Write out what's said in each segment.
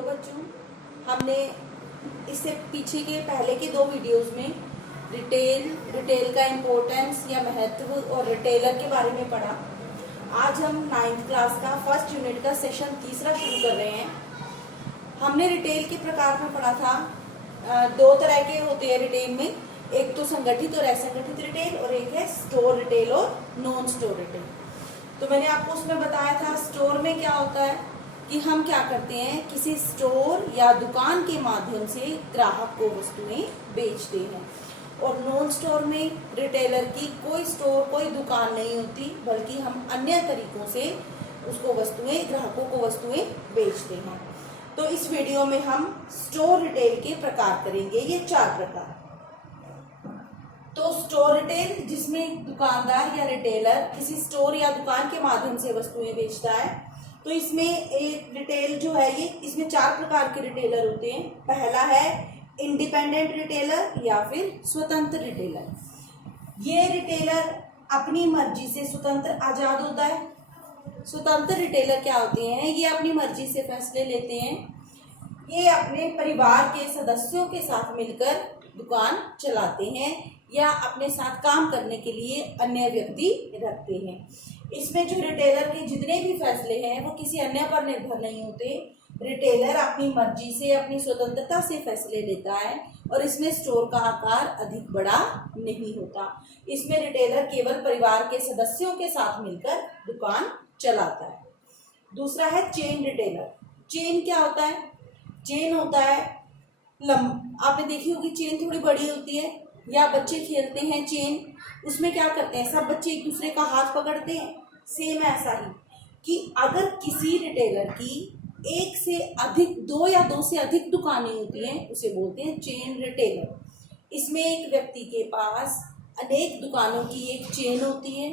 Hello बच्चों, हमने इससे पीछे के पहले के 2 वीडियोस में रिटेल का इम्पोर्टेंस या महत्व और रिटेलर के बारे में पढ़ा। आज हम 9th क्लास का फर्स्ट यूनिट का सेशन 3 शुरू कर रहे हैं। हमने रिटेल के प्रकार में पढ़ा था। 2 तरह के होते हैं रिटेल में, एक तो संगठित और असंगठित रिटेल और एक है स्टोर रिटेल और नॉन स्टोर रिटेल। तो मैंने आपको उसमें बताया था स्टोर में क्या होता है कि हम क्या करते हैं, किसी स्टोर या दुकान के माध्यम से ग्राहक को वस्तुएं बेचते हैं। और नॉन स्टोर में रिटेलर की कोई स्टोर कोई दुकान नहीं होती, बल्कि हम अन्य तरीकों से उसको ग्राहकों को वस्तुएं बेचते हैं। तो इस वीडियो में हम स्टोर रिटेल के प्रकार करेंगे, ये 4 प्रकार। तो स्टोर रिटेल जिसमें दुकानदार या रिटेलर किसी स्टोर या दुकान के माध्यम से वस्तुएं बेचता है। तो इसमें एक रिटेल जो है इसमें 4 प्रकार के रिटेलर होते हैं। पहला है इंडिपेंडेंट रिटेलर या फिर स्वतंत्र रिटेलर। ये रिटेलर अपनी मर्जी से स्वतंत्र आजाद होता है। स्वतंत्र रिटेलर क्या होते हैं, ये अपनी मर्जी से फैसले लेते हैं। ये अपने परिवार के सदस्यों के साथ मिलकर दुकान चलाते हैं या अपने साथ काम करने के लिए अन्य व्यक्ति रखते हैं। इसमें जो रिटेलर के जितने भी फैसले हैं वो किसी अन्य पर निर्भर नहीं होते। रिटेलर अपनी मर्जी से अपनी स्वतंत्रता से फैसले लेता है और इसमें स्टोर का आकार अधिक बड़ा नहीं होता। इसमें रिटेलर केवल परिवार के सदस्यों के साथ मिलकर दुकान चलाता है। दूसरा है चेन रिटेलर। चेन क्या होता है, चेन होता है आपने देखी होगी चेन थोड़ी बड़ी होती है, या बच्चे खेलते हैं चेन, उसमें क्या करते हैं सब बच्चे एक दूसरे का हाथ पकड़ते हैं। सेम ऐसा ही कि अगर किसी रिटेलर की 1 से अधिक 2 या 2 से अधिक दुकानें होती हैं उसे बोलते हैं चेन रिटेलर। इसमें एक व्यक्ति के पास अनेक दुकानों की एक चेन होती है,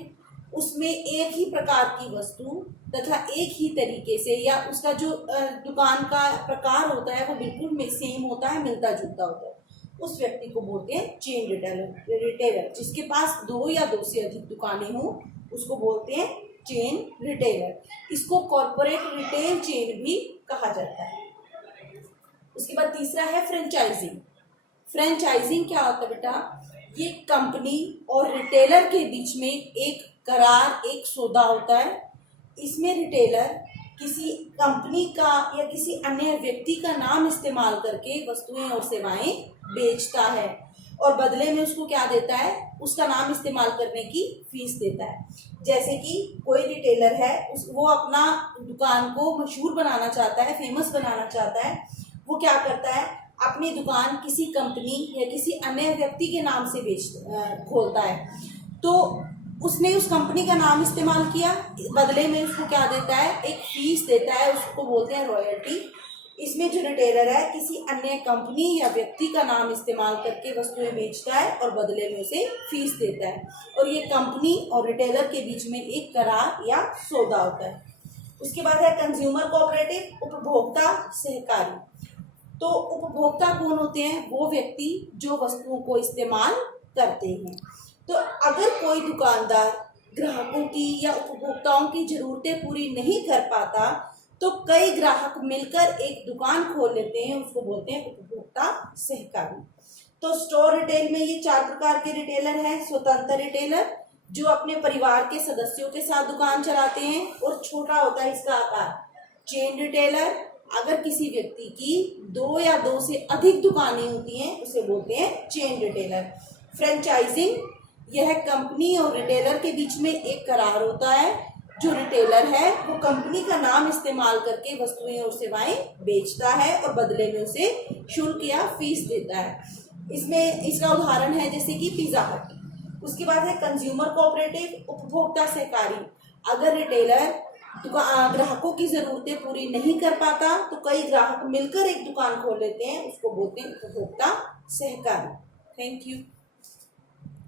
उसमें एक ही प्रकार की वस्तु तथा एक ही तरीके से या उसका जो दुकान का प्रकार होता है वो बिल्कुल सेम होता है, मिलता जुलता होता है, उस व्यक्ति को बोलते हैं चेन रिटेलर। जिसके पास 2 या 2 से अधिक दुकानें हों उसको बोलते हैं चेन रिटेलर। इसको कॉर्पोरेट रिटेल चेन भी कहा जाता है। उसके बाद तीसरा है फ्रेंचाइजिंग। फ्रेंचाइजिंग क्या होता है बेटा, ये कंपनी और रिटेलर के बीच में एक करार, एक सौदा होता है। इसमें रिटेलर किसी कंपनी का या किसी अन्य व्यक्ति का नाम इस्तेमाल करके वस्तुएं और सेवाएं बेचता है और बदले में उसको क्या देता है, उसका नाम इस्तेमाल करने की फीस देता है। जैसे कि कोई रिटेलर है वो अपना दुकान को मशहूर बनाना चाहता है, फेमस बनाना चाहता है, वो क्या करता है अपनी दुकान किसी कंपनी या किसी अन्य व्यक्ति के नाम से खोलता है। तो उसने उस कंपनी का नाम इस्तेमाल किया, बदले में उसको क्या देता है, एक फीस देता है, उसको बोलते हैं रॉयल्टी। इसमें जो रिटेलर है किसी अन्य कंपनी या व्यक्ति का नाम इस्तेमाल करके वस्तुएं बेचता है और बदले में उसे फीस देता है, और ये कंपनी और रिटेलर के बीच में एक करार या सौदा होता है। उसके बाद है कंज्यूमर कोऑपरेटिव, उपभोक्ता सहकारी। तो उपभोक्ता कौन होते हैं, वो व्यक्ति जो वस्तुओं को इस्तेमाल करते हैं। तो अगर कोई दुकानदार ग्राहकों की या उपभोक्ताओं की जरूरतें पूरी नहीं कर पाता तो कई ग्राहक मिलकर एक दुकान खोल लेते हैं, उसको बोलते हैं उपभोक्ता सहकारी। तो स्टोर रिटेल में ये 4 प्रकार के रिटेलर हैं। स्वतंत्र रिटेलर जो अपने परिवार के सदस्यों के साथ दुकान चलाते हैं और छोटा होता है इसका आकार। चेन रिटेलर अगर किसी व्यक्ति की 2 या 2 से अधिक दुकानें होती हैं उसे बोलते हैं चेन रिटेलर। फ्रेंचाइजिंग यह कंपनी और रिटेलर के बीच में एक करार होता है। जो रिटेलर है वो कंपनी का नाम इस्तेमाल करके वस्तुएं और सेवाएं बेचता है और बदले में उसे शुल्क या फीस देता है। इसमें इसका उदाहरण है जैसे कि पिज्जा हट। उसके बाद है कंज्यूमर कोऑपरेटिव, उपभोक्ता सहकारी। अगर रिटेलर ग्राहकों की जरूरतें पूरी नहीं कर पाता तो कई ग्राहक मिलकर एक दुकान खोल लेते हैं, उसको बोलते हैं उपभोक्ता सहकारी। Thank you.